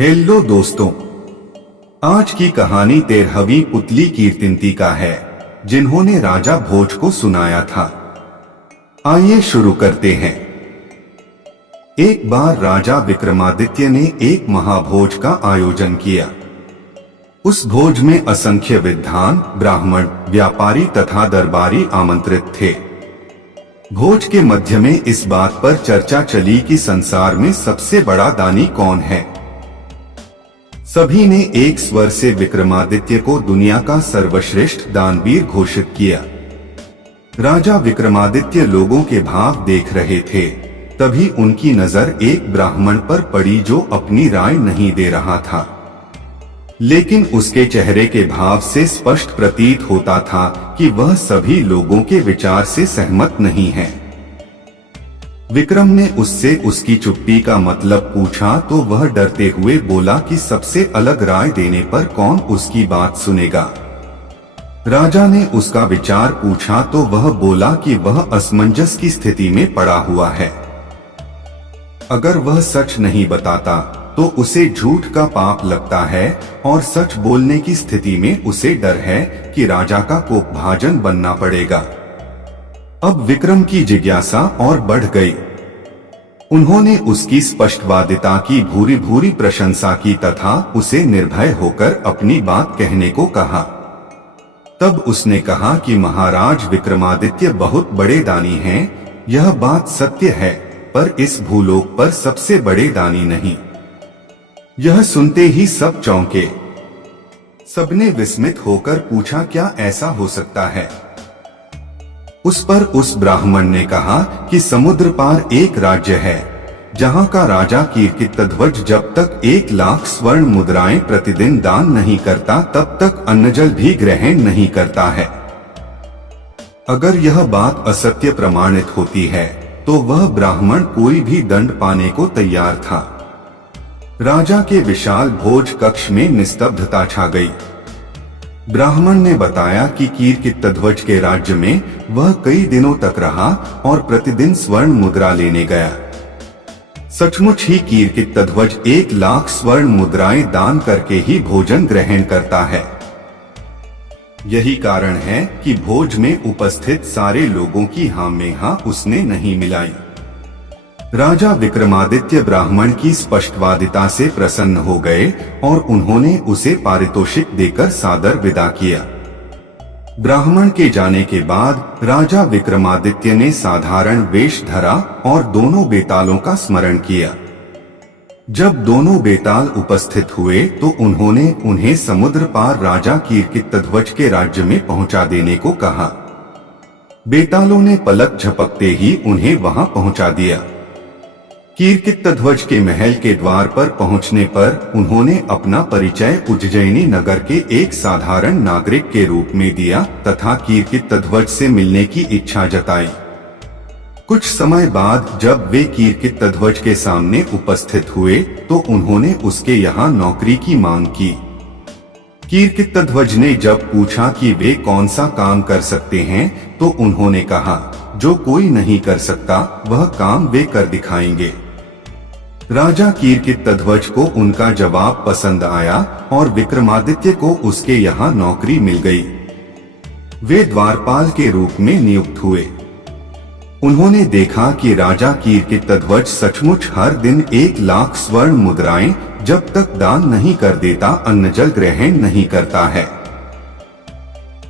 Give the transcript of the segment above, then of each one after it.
Hello दोस्तों, आज की कहानी 13वीं पुतली कीर्तिंती का है, जिन्होंने राजा भोज को सुनाया था। आइए शुरू करते हैं। एक बार राजा विक्रमादित्य ने एक महाभोज का आयोजन किया। उस भोज में असंख्य विद्वान, ब्राह्मण, व्यापारी तथा दरबारी आमंत्रित थे। भोज के मध्य में इस बात पर चर्चा चली कि संसार में सबसे बड़ा दानी कौन है। सभी ने एक स्वर से विक्रमादित्य को दुनिया का सर्वश्रेष्ठ दानवीर घोषित किया। राजा विक्रमादित्य लोगों के भाव देख रहे थे। तभी उनकी नजर एक ब्राह्मण पर पड़ी जो अपनी राय नहीं दे रहा था, लेकिन उसके चेहरे के भाव से स्पष्ट प्रतीत होता था कि वह सभी लोगों के विचार से सहमत नहीं है। विक्रम ने उससे उसकी चुप्पी का मतलब पूछा तो वह डरते हुए बोला कि सबसे अलग राय देने पर कौन उसकी बात सुनेगा। राजा ने उसका विचार पूछा तो वह बोला कि वह असमंजस की स्थिति में पड़ा हुआ है। अगर वह सच नहीं बताता तो उसे झूठ का पाप लगता है और सच बोलने की स्थिति में उसे डर है कि राजा का कोपभाजन बनना पड़ेगा। अब विक्रम की जिज्ञासा और बढ़ गई। उन्होंने उसकी स्पष्टवादिता की भूरी भूरी प्रशंसा की तथा उसे निर्भय होकर अपनी बात कहने को कहा। तब उसने कहा कि महाराज विक्रमादित्य बहुत बड़े दानी हैं, यह बात सत्य है, पर इस भूलोक पर सबसे बड़े दानी नहीं। यह सुनते ही सब चौंके। सबने विस्मित होकर पूछा, क्या ऐसा हो सकता है? उस पर उस ब्राह्मण ने कहा कि समुद्र पार एक राज्य है, जहां का राजा कीर्तिध्वज जब तक 1,00,000 स्वर्ण मुद्राएं प्रतिदिन दान नहीं करता तब तक अन्नजल भी ग्रहण नहीं करता है। अगर यह बात असत्य प्रमाणित होती है तो वह ब्राह्मण कोई भी दंड पाने को तैयार था। राजा के विशाल भोज कक्ष में निस्तब्धता छा गई। ब्राह्मण ने बताया कि कीर्तिध्वज के राज्य में वह कई दिनों तक रहा और प्रतिदिन स्वर्ण मुद्रा लेने गया। सचमुच ही कीर्तिध्वज 1,00,000 स्वर्ण मुद्राएं दान करके ही भोजन ग्रहण करता है। यही कारण है कि भोज में उपस्थित सारे लोगों की हाँ में हाँ उसने नहीं मिलाई। राजा विक्रमादित्य ब्राह्मण की स्पष्टवादिता से प्रसन्न हो गए और उन्होंने उसे पारितोषिक देकर सादर विदा किया। ब्राह्मण के जाने के बाद राजा विक्रमादित्य ने साधारण वेश धरा और दोनों बेतालों का स्मरण किया। जब दोनों बेताल उपस्थित हुए तो उन्होंने उन्हें समुद्र पार राजा कीर्तिध्वज के राज्य में पहुंचा देने को कहा। बेतालों ने पलक झपकते ही उन्हें वहां पहुंचा दिया। कीर्तिध्वज के महल के द्वार पर पहुंचने पर उन्होंने अपना परिचय उज्जैनी नगर के एक साधारण नागरिक के रूप में दिया तथा कीर्तिध्वज से मिलने की इच्छा जताई। कुछ समय बाद जब वे कीर्तिध्वज के सामने उपस्थित हुए तो उन्होंने उसके यहाँ नौकरी की मांग की। कीर्तिध्वज ने जब पूछा कि वे कौन सा काम कर सकते हैं तो उन्होंने कहा, जो कोई नहीं कर सकता वह काम वे कर दिखाएंगे। राजा कीर्तिध्वज को उनका जवाब पसंद आया और विक्रमादित्य को उसके यहाँ नौकरी मिल गई। वे द्वारपाल के रूप में नियुक्त हुए। उन्होंने देखा कि राजा कीर्तिध्वज सचमुच हर दिन 1,00,000 स्वर्ण मुद्राएं जब तक दान नहीं कर देता अन्नजल ग्रहण नहीं करता है।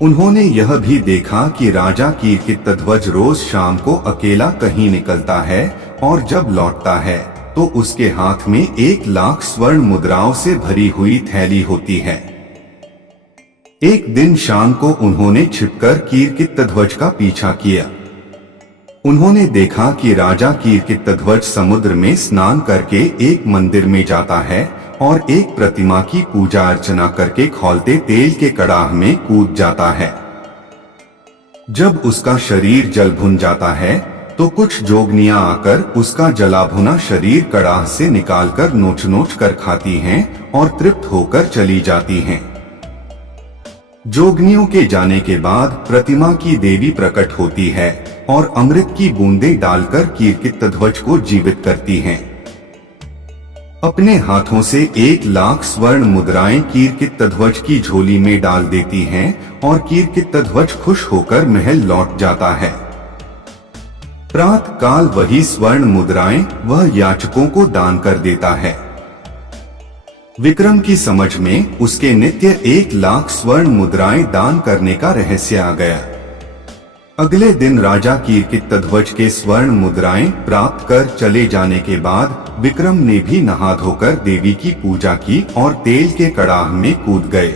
उन्होंने यह भी देखा कि राजा कीर्तिध्वज रोज शाम को अकेला कहीं निकलता है और जब लौटता है तो उसके हाथ में 1,00,000 स्वर्ण मुद्राओं से भरी हुई थैली होती है। एक दिन शाम को उन्होंने छिपकर कीर्तिध्वज का पीछा किया। उन्होंने देखा कि राजा कीर्तिध्वज समुद्र में स्नान करके एक मंदिर में जाता है और एक प्रतिमा की पूजा अर्चना करके खौलते तेल के कड़ाह में कूद जाता है। जब उसका शरीर जल भुन जाता है तो कुछ जोगनियां आकर उसका जला भुना शरीर कड़ाह से निकालकर नोच नोच कर खाती हैं और तृप्त होकर चली जाती हैं। जोगनियों के जाने के बाद प्रतिमा की देवी प्रकट होती है और अमृत की बूंदें डालकर कीर्तिध्वज को जीवित करती हैं। अपने हाथों से 1,00,000 स्वर्ण मुद्राएं कीर्तिध्वज की झोली में डाल देती हैं और कीर्तिध्वज खुश होकर महल लौट जाता है। प्रातः काल वही स्वर्ण मुद्राएं वह याचकों को दान कर देता है। विक्रम की समझ में उसके नित्य 1,00,000 स्वर्ण मुद्राएं दान करने का रहस्य आ गया। अगले दिन राजा कीर्तिध्वज के स्वर्ण मुद्राएं प्राप्त कर चले जाने के बाद विक्रम ने भी नहा धोकर देवी की पूजा की और तेल के कड़ाह में कूद गए।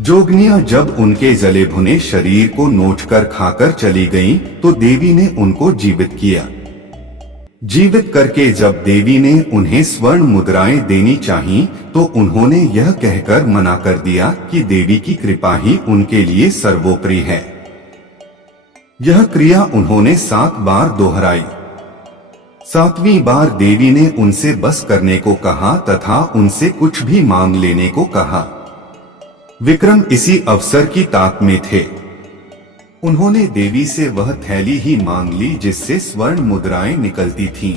जोगनियां जब उनके जले भुने शरीर को नोचकर खाकर चली गईं, तो देवी ने उनको जीवित किया। जीवित करके जब देवी ने उन्हें स्वर्ण मुद्राएं देनी चाहिए, तो उन्होंने यह कहकर मना कर दिया कि देवी की कृपा ही उनके लिए सर्वोपरि है। यह क्रिया उन्होंने 7 बार दोहराई। 7वीं बार देवी ने उनसे बस करने को कहा तथा उनसे कुछ भी मांग लेने को कहा। विक्रम इसी अवसर की ताक में थे। उन्होंने देवी से वह थैली ही मांग ली जिससे स्वर्ण मुद्राएं निकलती थीं।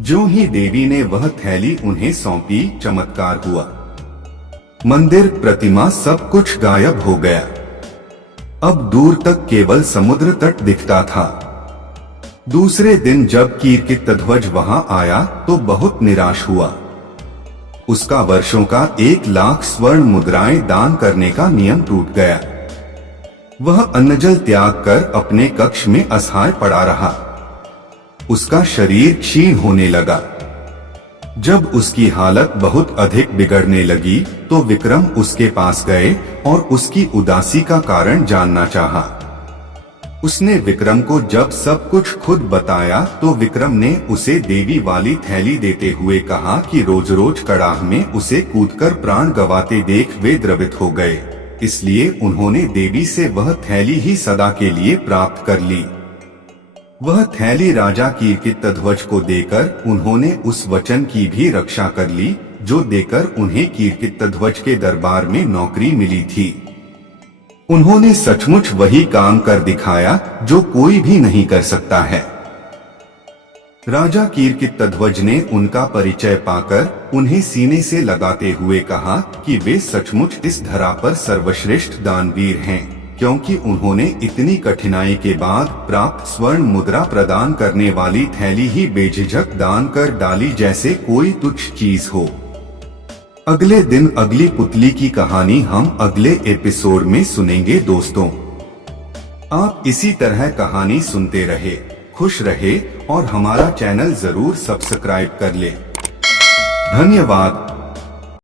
जो ही देवी ने वह थैली उन्हें सौंपी, चमत्कार हुआ। मंदिर, प्रतिमा सब कुछ गायब हो गया। अब दूर तक केवल समुद्र तट दिखता था। दूसरे दिन जब कीर्तिध्वज वहां आया तो बहुत निराश हुआ। उसका वर्षों का 1,00,000 स्वर्ण मुद्राएं दान करने का नियम टूट गया। वह अन्नजल त्याग कर अपने कक्ष में असहाय पड़ा रहा। उसका शरीर क्षीण होने लगा। जब उसकी हालत बहुत अधिक बिगड़ने लगी तो विक्रम उसके पास गए और उसकी उदासी का कारण जानना चाहा। उसने विक्रम को जब सब कुछ खुद बताया तो विक्रम ने उसे देवी वाली थैली देते हुए कहा कि रोज रोज कड़ाह में उसे कूदकर प्राण गंवाते देख वे द्रवित हो गए, इसलिए उन्होंने देवी से वह थैली ही सदा के लिए प्राप्त कर ली। वह थैली राजा कीर्तिध्वज को देकर उन्होंने उस वचन की भी रक्षा कर ली जो देकर उन्हें कीर्तिध्वज के दरबार में नौकरी मिली थी। उन्होंने सचमुच वही काम कर दिखाया जो कोई भी नहीं कर सकता है। राजा कीर्तिध्वज ने उनका परिचय पाकर उन्हें सीने से लगाते हुए कहा कि वे सचमुच इस धरा पर सर्वश्रेष्ठ दानवीर हैं, क्योंकि उन्होंने इतनी कठिनाई के बाद प्राप्त स्वर्ण मुद्रा प्रदान करने वाली थैली ही बेझिझक दान कर डाली जैसे कोई तुच्छ चीज हो। अगले दिन अगली पुतली की कहानी हम अगले एपिसोड में सुनेंगे। दोस्तों, आप इसी तरह कहानी सुनते रहे, खुश रहे और हमारा चैनल जरूर सब्सक्राइब कर ले। धन्यवाद।